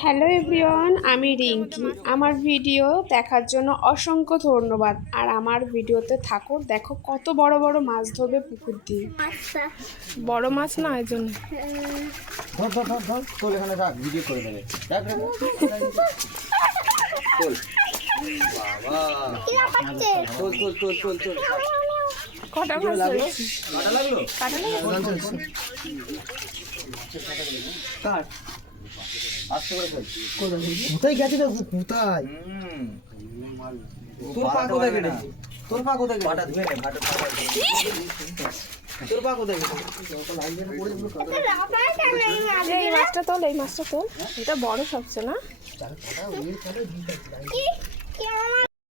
Hello everyone, আমি রিঙ্কি। আমার video দেখার জন্য অসংখ্য ধন্যবাদ। আর আমার ভিডিওতে থাকো, দেখো কত বড় বড় মাছ ধরবে পুকুর দিয়ে। বড় মাছ না, এই জন্য ভিডিও করে দেবে। কটা মাছ ধরেছি? কাটা লাগলো? কোথায় গেছে তো কোথায়? তোর পা কোথায় গেছে? তোর পা কোথায় গেছে? তোর পা কোথায় গেছে? এই মাছটা তোল, এই মাছটা তোল। এটা বড় সবচেয়ে না?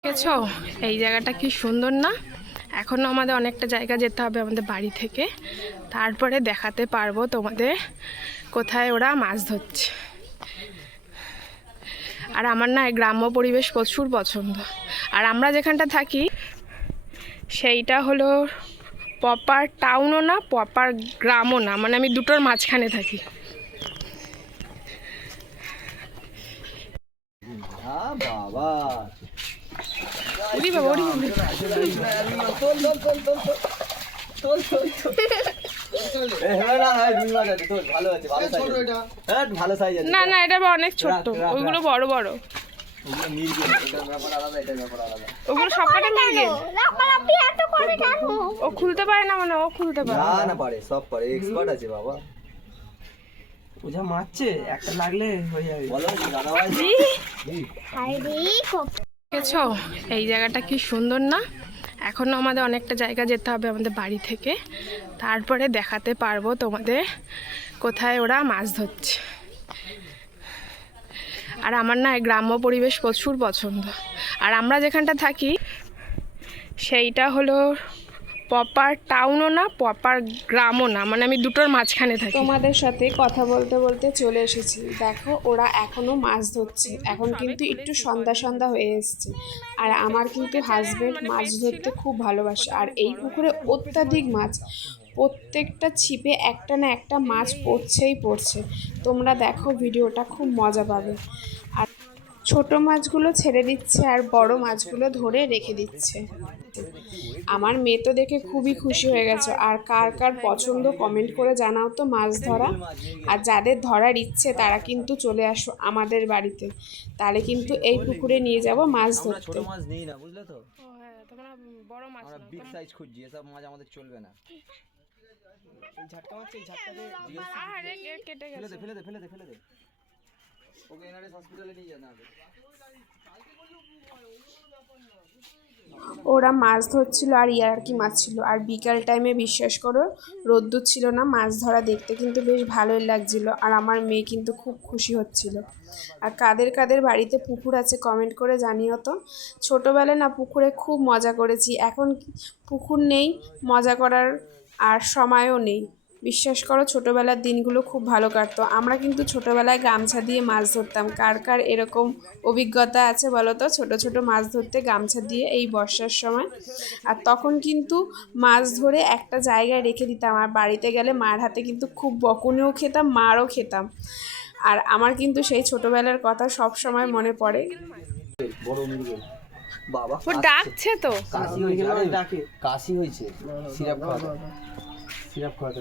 দেখেছো এই জায়গাটা কি সুন্দর না? এখনো আমাদের অনেকটা জায়গা যেতে হবে আমাদের বাড়ি থেকে, তারপরে দেখাতে পারবো তোমাদের কোথায় ওরা মাছ ধরছে। আর আমার না এই গ্রাম্য পরিবেশ প্রচুর পছন্দ। আর আমরা যেখানটা থাকি সেইটা হলো প্রপার টাউনও না, প্রপার গ্রামও না, মানে আমি দুটোর মাঝখানে থাকি। বাবা ওরে বাবা, ওরে বাবা। না না, এটা অনেক ছোট, ওইগুলো বড় বড়, ওগুলো সবকটা মির্গেল। ও খুলতে পারে না, মানে ও খুলতে পারে না পারে, সব পারে, এক্সপার্ট আছে বাবা। ওঝা মারছে, একটা লাগলে হয়ে যাবে। বলো দাদা ভাই, দেখেছো এই জায়গাটা কি সুন্দর না? এখনো আমাদের অনেকটা জায়গা যেতে হবে আমাদের বাড়ি থেকে, তারপরে দেখাতে পারবো তোমাদের কোথায় ওরা মাছ ধরছে। আর আমার না এই গ্রাম্য পরিবেশ প্রচুর পছন্দ। আর আমরা যেখানটা থাকি সেইটা হলো প্রপার টাউনও না, প্রপার গ্রামও না, মানে আমি দুটোর মাঝখানে থাকি। তোমাদের সাথে কথা বলতে বলতে চলে এসেছি। দেখো ওরা এখনো মাছ ধরছে, এখন কিন্তু একটু সন্ধ্যা সন্ধ্যা হয়ে এসছে। আর আমার কিন্তু হাজবেন্ড মাছ ধরতে খুব ভালোবাসে। আর এই পুকুরে অত্যাধিক মাছ, প্রত্যেকটা ছিপে একটা না একটা মাছ পড়ছে। তোমরা দেখো ভিডিওটা, খুব মজা পাবে। আর ছোট মাছগুলো ছেড়ে দিচ্ছে আর বড় মাছগুলো ধরে রেখে দিচ্ছে। আমার মেয়ে তো দেখে খুবই খুশি হয়ে গেছে। আর কার কার পছন্দ কমেন্ট করে জানাও তো মাছ ধরা। আর যাদের ধরার ইচ্ছে তারা কিন্তু চলে আসো আমাদের বাড়িতে, তাহলে কিন্তু এই পুকুরে নিয়ে যাব মাছ ধরতে। ছোট মাছ নেই না, বুঝলে তো? তোমরা বড় মাছ, আমরা বিগ সাইজ খুঁজছি, এসব মাছ আমাদের চলবে না। এই ঝাটকা মাছ, এই ঝাটকাতে কেটে গেছে। ফেলে দে। ওকে এনআরএস হসপিটালে নিয়ে যান আগে। ওরা মাছ ধরছিল আর ইয়ার্কি মারছিল। আর বিকাল টাইমে বিশ্বাস করো রোদ্দুর ছিল না, মাছ ধরা দেখতে কিন্তু বেশ ভালোই লাগছিল। আর আমার মেয়ে কিন্তু খুব খুশি হচ্ছিল। আর কাদের কাদের বাড়িতে পুকুর আছে কমেন্ট করে জানিও তো। ছোটোবেলায় না পুকুরে খুব মজা করেছি, এখন পুকুর নেই, মজা করার আর সময়ও নেই। বিশ্বাস করো ছোটোবেলার দিনগুলো খুব ভালো কাটতো। আমরা কিন্তু ছোটোবেলায় গামছা দিয়ে মাছ ধরতাম। কার কার এরকম অভিজ্ঞতা আছে বলো তো, ছোটো ছোটো মাছ ধরতে গামছা দিয়ে এই বর্ষার সময়। আর তখন কিন্তু মাছ ধরে একটা জায়গায় রেখে দিতাম। আর বাড়িতে গেলে মার হাতে কিন্তু খুব বকুনিও খেতাম, মারও খেতাম। আর আমার কিন্তু সেই ছোটোবেলার কথা সব সময় মনে পড়ে। বাবা ও ডাকছে তো, কাশি হয়েছে, সিরাপ খাওয়াতে। সিরাপ খাওয়াতে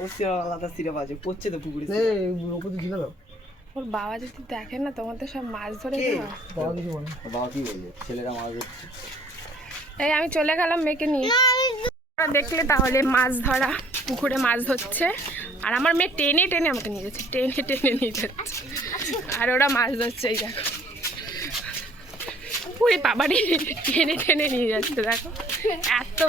ও সিরাপ, আলাদা সিরাপ আছে, পড়ছে তো পুকুরে। ওপর দিয়ে ঝিলে দাও। ওর বাবা যদি দেখে না তোমাদের সব মাছ ধরে দেওয়া। বাবা কি বলবে? ছেলেরা মাছ ধরছে। এই আমি চলে গেলাম মেয়েকে নিয়ে। দেখলে তাহলে মাছ ধরা, পুকুরে মাছ ধরছে। আর আমার মেয়ে টেনে টেনে আমাকে নিয়ে যাচ্ছে, টেনে টেনে নিয়ে যাচ্ছে। আর ওরা মাছ ধরছে, এই দেখো পুরি বাবারে টেনে টেনে নিয়ে যাচ্ছে, দেখো এত